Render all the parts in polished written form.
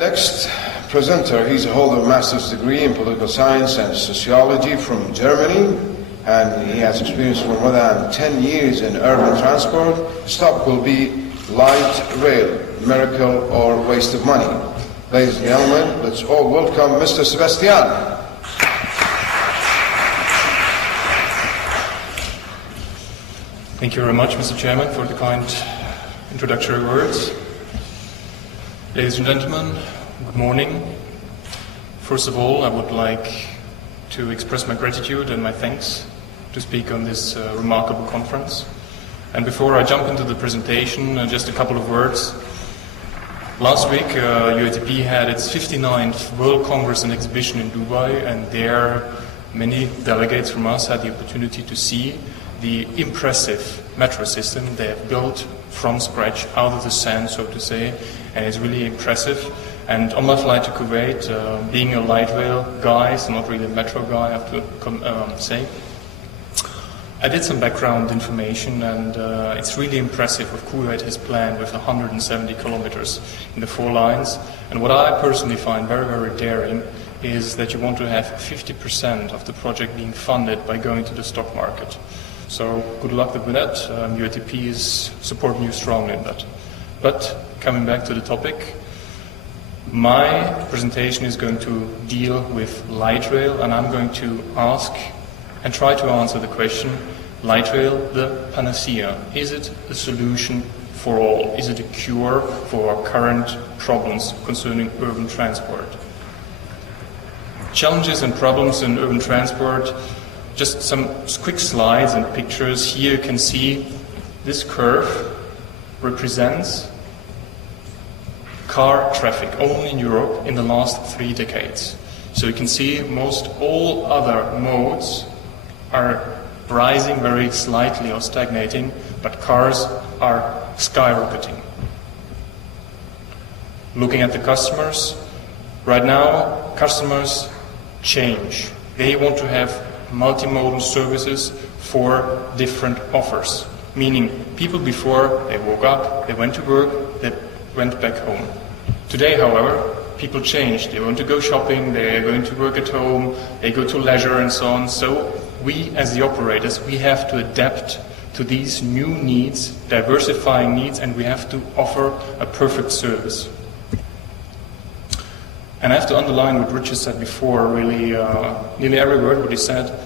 Next presenter, he's a holder of a master's degree in political science and sociology from Germany, and he has experience for more than 10 years in urban transport. His topic will be light rail, miracle or waste of money. Ladies and gentlemen, let's all welcome Mr. Sebastian. Thank you very much, Mr. Chairman, for the kind introductory words. Ladies and gentlemen, good morning. First of all, I would like to express my gratitude and my thanks to speak on this remarkable conference. And before I jump into the presentation, just a couple of words. Last week, UATP had its 59th World Congress and Exhibition in Dubai, and there many delegates from us had the opportunity to see the impressive metro system they have built from scratch, out of the sand, so to say, and it's really impressive. And on my flight to Kuwait, being a light rail guy, so not really a metro guy, I have to say, I did some background information, and it's really impressive what Kuwait has planned with 170 kilometers in the 4 lines. And what I personally find very, very daring is that you want to have 50% of the project being funded by going to the stock market. So good luck with that. UATP is supporting you strongly in that. But coming back to the topic, my presentation is going to deal with light rail, and I'm going to ask and try to answer the question, light rail, the panacea. Is it a solution for all? Is it a cure for our current problems concerning urban transport? Challenges and problems in urban transport. Just some quick slides and pictures. Here you can see this curve represents car traffic only in Europe in the last 3 decades. So you can see most all other modes are rising very slightly or stagnating, but cars are skyrocketing. Looking at the customers, right now customers change. They want to have multimodal services for different offers. Meaning, people before, they woke up, they went to work, they went back home. Today, however, people change. They want to go shopping, they're going to work at home, they go to leisure and so on. So we, as the operators, we have to adapt to these new needs, diversifying needs, and we have to offer a perfect service. And I have to underline what Richard said before, really, nearly every word what he said.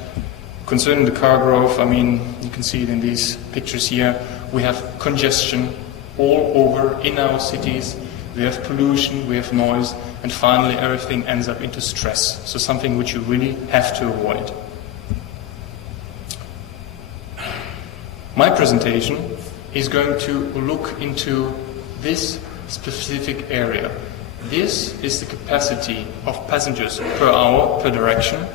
Concerning the car growth, I mean, you can see it in these pictures here. We have congestion all over in our cities. We have pollution, we have noise, and finally everything ends up into stress. So something which you really have to avoid. My presentation is going to look into this specific area. This is the capacity of passengers per hour, per direction.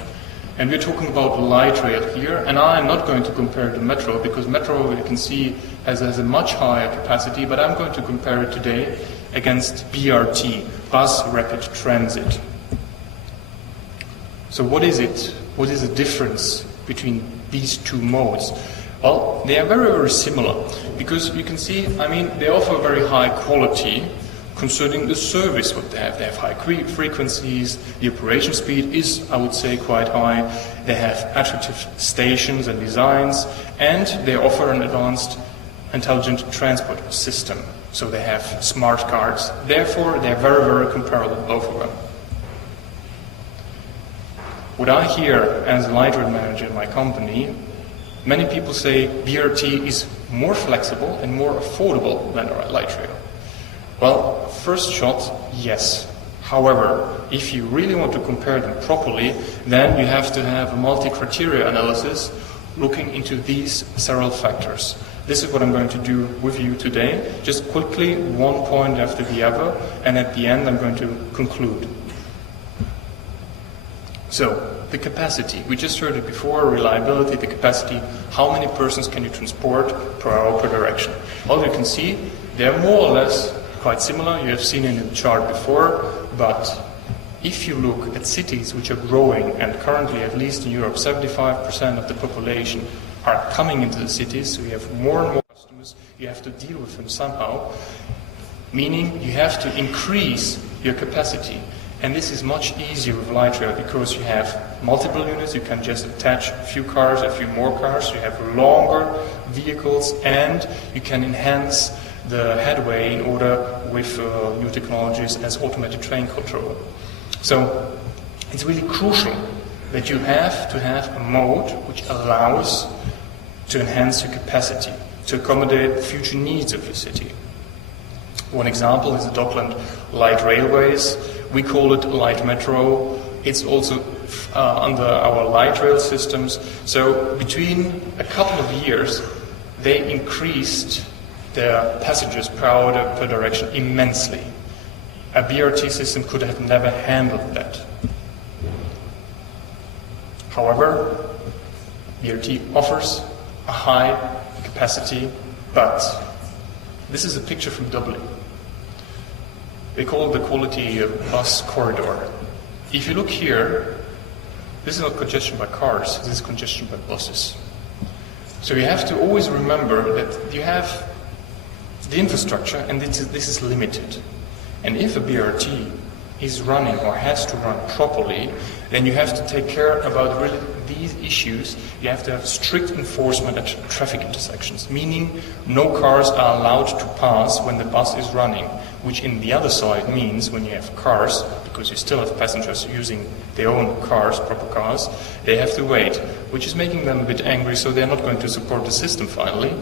And we're talking about light rail here. And I'm not going to compare it to metro, because metro, you can see, has a much higher capacity. But I'm going to compare it today against BRT, bus rapid transit. So what is it? What is the difference between these two modes? Well, they are very, very similar. Because you can see, I mean, they offer very high quality concerning the service what they have. They have high frequencies, the operation speed is, I would say, quite high. They have attractive stations and designs, and they offer an advanced intelligent transport system. So they have smart cards. Therefore, they're very, very comparable, both of them. What I hear as a light rail manager in my company, many people say BRT is more flexible and more affordable than light rail. Well, first shot, yes. However, if you really want to compare them properly, then you have to have a multi-criteria analysis looking into these several factors. This is what I'm going to do with you today. Just quickly, one point after the other, and at the end I'm going to conclude. So, the capacity. We just heard it before, reliability, the capacity. How many persons can you transport per hour per direction? Well, you can see they're more or less quite similar. You have seen it in the chart before, but if you look at cities which are growing, and currently, at least in Europe, 75% of the population are coming into the cities, so you have more and more customers, you have to deal with them somehow, meaning you have to increase your capacity. And this is much easier with light rail because you have multiple units, you can just attach a few cars, a few more cars, you have longer vehicles, and you can enhance the headway in order with new technologies as automated train control. So it's really crucial that you have to have a mode which allows to enhance your capacity, to accommodate the future needs of your city. One example is the Dockland Light Railways. We call it light metro. It's also under our light rail systems. So between a couple of years, they increased their passengers per hour per direction immensely. A BRT system could have never handled that. However, BRT offers a high capacity, but this is a picture from Dublin. They call it the quality bus corridor. If you look here, this is not congestion by cars, this is congestion by buses. So you have to always remember that you have the infrastructure and this is limited. And if a BRT is running or has to run properly, then you have to take care about really these issues. You have to have strict enforcement at traffic intersections, meaning no cars are allowed to pass when the bus is running, which in the other side means when you have cars, because you still have passengers using their own cars, proper cars, they have to wait, which is making them a bit angry, so they're not going to support the system finally.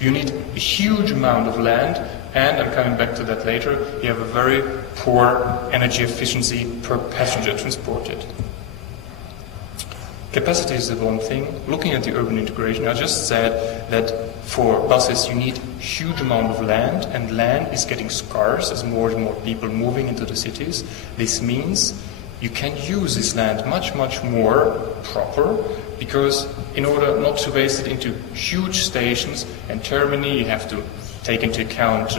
You need a huge amount of land, and I'm coming back to that later, you have a very poor energy efficiency per passenger transported. Capacity is the one thing. Looking at the urban integration, I just said that for buses you need a huge amount of land, and land is getting scarce as more and more people moving into the cities. This means you can use this land much, much more proper, because in order not to waste it into huge stations and termini, you have to take into account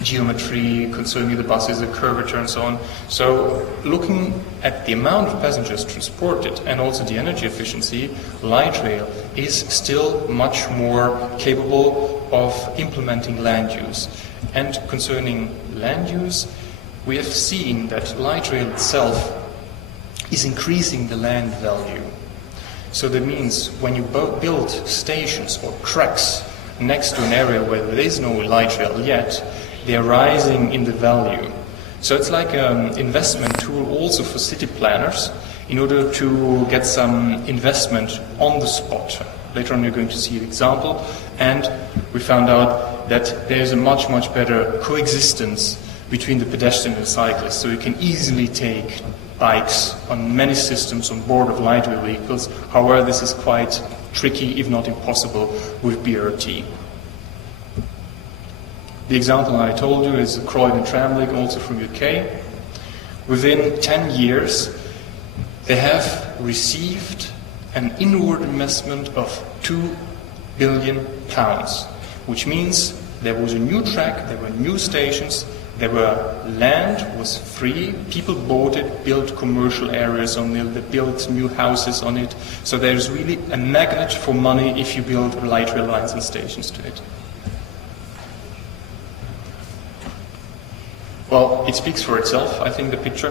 geometry concerning the buses, the curvature and so on. So looking at the amount of passengers transported and also the energy efficiency, light rail is still much more capable of implementing land use. And concerning land use, we have seen that light rail itself is increasing the land value. So that means when you build stations or tracks next to an area where there is no light rail yet, they are rising in the value. So it's like an investment tool also for city planners in order to get some investment on the spot. Later on you're going to see an example, and we found out that there's a much, much better coexistence between the pedestrian and cyclist. So you can easily take bikes on many systems on board of light rail vehicles. However, this is quite tricky, if not impossible, with BRT. The example I told you is the Croydon Tramlink, also from UK. Within 10 years, they have received an inward investment of £2 billion, which means there was a new track, there were new stations, there were land was free, people bought it, built commercial areas on it, they built new houses on it. So there's really a magnet for money if you build light rail lines and stations to it. Well, it speaks for itself, I think, the picture.